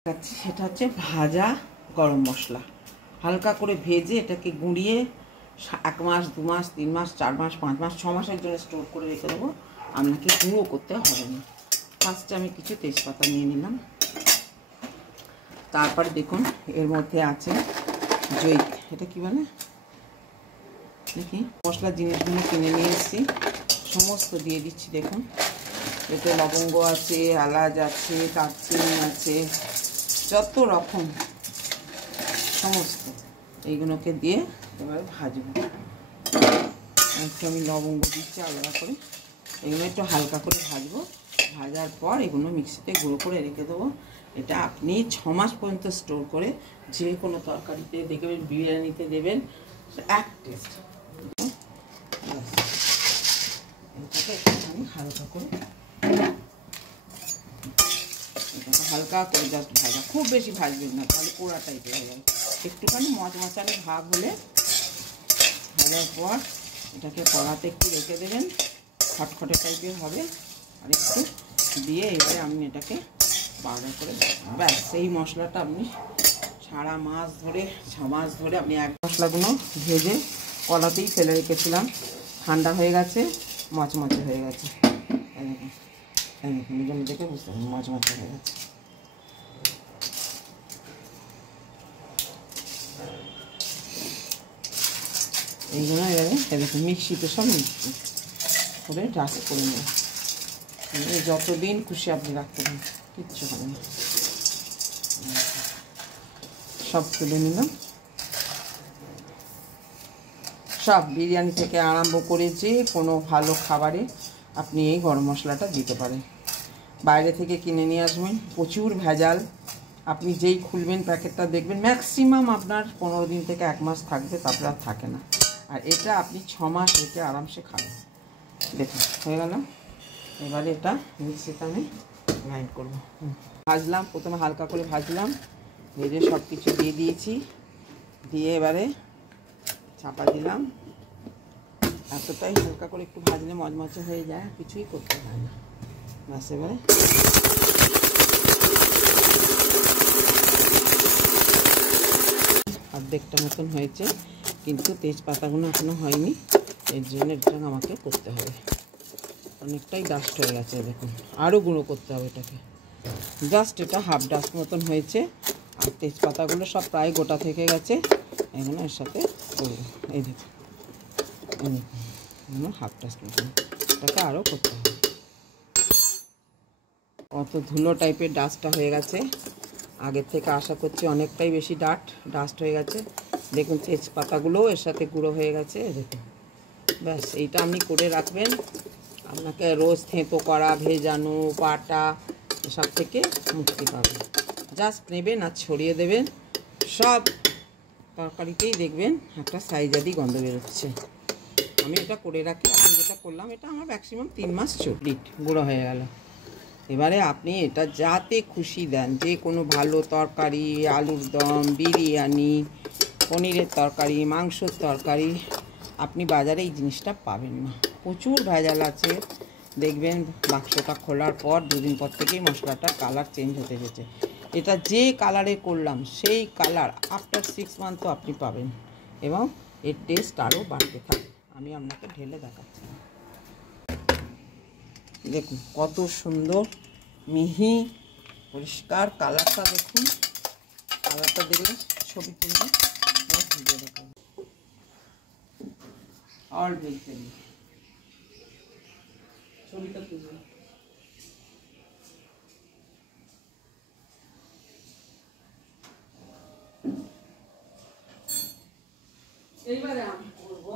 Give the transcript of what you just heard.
সেটা হচ্ছে ভাজা গরম মশলা। হালকা করে ভেজে এটাকে গুঁড়িয়ে 1 মাস 2 মাস 3 মাস 4 মাস 5 মাস 6 মাসের জন্য স্টোর করে রেখে দেবো। আপনাকে গুঁড়ো করতে হবে না। ফার্স্টে আমি কিছু তেজপাতা নিয়ে নিলাম। তারপরে দেখুন এর মধ্যে আছে জৈত, এটা কি বলে দেখি, মশলার জিনিসগুলো কিনে নিয়ে এসেছি, সমস্ত দিয়ে দিচ্ছি। দেখুন এতে লবঙ্গ আছে, এলাচ আছে, দারচিনি আছে, যত রকম সমস্ত এইগুলোকে দিয়ে এবারে ভাজবো। একটু আমি লবঙ্গ দিচ্ছি আলাদা করে, এগুলো একটু হালকা করে ভাজবো। ভাজার পর এগুলো মিক্সিতে গুঁড়ো করে রেখে দেবো। এটা আপনি 6 মাস পর্যন্ত স্টোর করে যে কোনো তরকারিতে দেখবেন, বিরিয়ানিতে দেবেন, এক টেস্ট। এটাকে একটুখানি হালকা করে জাস্ট ভাজা, খুব বেশি ভাজবেন না, তাহলে পোড়া টাইপের হয়ে যাবে। একটুখানি মচমচালে ভাব হলে ভাজার পর এটাকে কড়াতে একটু রেখে দেবেন, খটখটে টাইপের হবে। আর একটু দিয়ে এবারে আমি এটাকে পাউডার করে দেবেন। ব্যাস, সেই মশলাটা আপনি সারা মাস ধরে 6 মাস ধরে আপনি এক মশলাগুলো ভেজে কড়াতেই ফেলে রেখেছিলাম, ঠান্ডা হয়ে গেছে, মচমচে হয়ে গেছে। এরকম দেখে বুঝতে পারবেন মচমচে হয়ে গেছে। এইগুলো এবারে এরকম মিক্সিতে সব মিক্সি করে ডাস্ট করে নেব। যতদিন খুশি আপনি রাখতে পারেন, কিচ্ছু হবে না। সব তুলে নিলাম। সব বিরিয়ানি থেকে আরম্ভ করে যে কোনো ভালো খাবারে আপনি এই গরম মশলাটা দিতে পারেন। বাইরে থেকে কিনে নিয়ে আসবেন, প্রচুর ভেজাল। আপনি যেই খুলবেন প্যাকেটটা দেখবেন ম্যাক্সিমাম আপনার 15 দিন থেকে 1 মাস থাকবে, তারপরে আর থাকে না। আর এটা আপনি 6 মাস রেখে আরামসে খাবেন। দেখুন হয়ে গেল। এবারে এটা মিক্সিতে আমি গ্রাইন্ড করবো। ভাজলাম, প্রথমে হালকা করে ভাজলাম, ভেজে সব কিছু দিয়ে দিয়েছি, দিয়ে এবারে চাপা দিলাম। এতটাই হালকা করে একটু ভাজলে মচমচে হয়ে যায়, কিছুই করতে হয় না। ব্যাস এবারে অর্ধেকটা মতন হয়েছে, কিন্তু তেজপাতাগুলো এখনো হয়নি, এর জন্য এটা আমাকে করতে হবে। অনেকটাই ডাস্ট হয়ে গেছে, দেখুন আরও গুঁড়ো করতে হবে এটাকে। জাস্ট এটা হাফ ডাস্ট মতন হয়েছে, আর তেজপাতাগুলো সব প্রায় গোটা থেকে গেছে। এগুলো এর সাথে করবো, এই দেখুন হাফ ডাস্ট মতন, এটাকে আরও করতে হবে। অত ধুলো টাইপের ডাস্টটা হয়ে গেছে, আগের থেকে আশা করছি অনেকটাই বেশি ডাস্ট হয়ে গেছে। দেখুন তেজপাতাগুলোও এর সাথে গুঁড়ো হয়ে গেছে, দেখুন। ব্যাস এইটা আপনি করে রাখবেন, আপনাকে রোজ থেঁতো করা, ভেজানো, বাটা এসব থেকে মুক্তি পাবেন। জাস্ট নেবেন আর ছড়িয়ে দেবেন, সব তরকারিতেই দেখবেন একটা সাইজাদি গন্ধ বেরোচ্ছে। আমি এটা করে রাখি, আমি যেটা করলাম এটা আমার ম্যাক্সিমাম 3 মাস চলিট গুঁড়ো হয়ে গেল। এবারে আপনি এটা যাতে খুশি দেন, যে কোনো ভালো তরকারি, আলুর দম, বিরিয়ানি, পনিরের তরকারি, মাংসর তরকারি, আপনি বাজারে এই জিনিসটা পাবেন না। প্রচুর ভেজাল আছে, দেখবেন বাক্সটা খোলার পর 2 দিন পর থেকেই মশলাটার কালার চেঞ্জ হতে গেছে। এটা যে কালারে করলাম সেই কালার আফটার 6 মান্থ আপনি পাবেন, এবং এর টেস্ট আরও বাড়তে থাকবে। আমি আপনাকে ঢেলে দেখাচ্ছি, দেখুন কত সুন্দর মিহি পরিষ্কার কালারটা। দেখুন কালারটা দেখলে ছবি তুলবে, ভিডিও দেখাবো। অল ভেজিটেবল ছবিটা তুলবে। এইবারে আমি করবো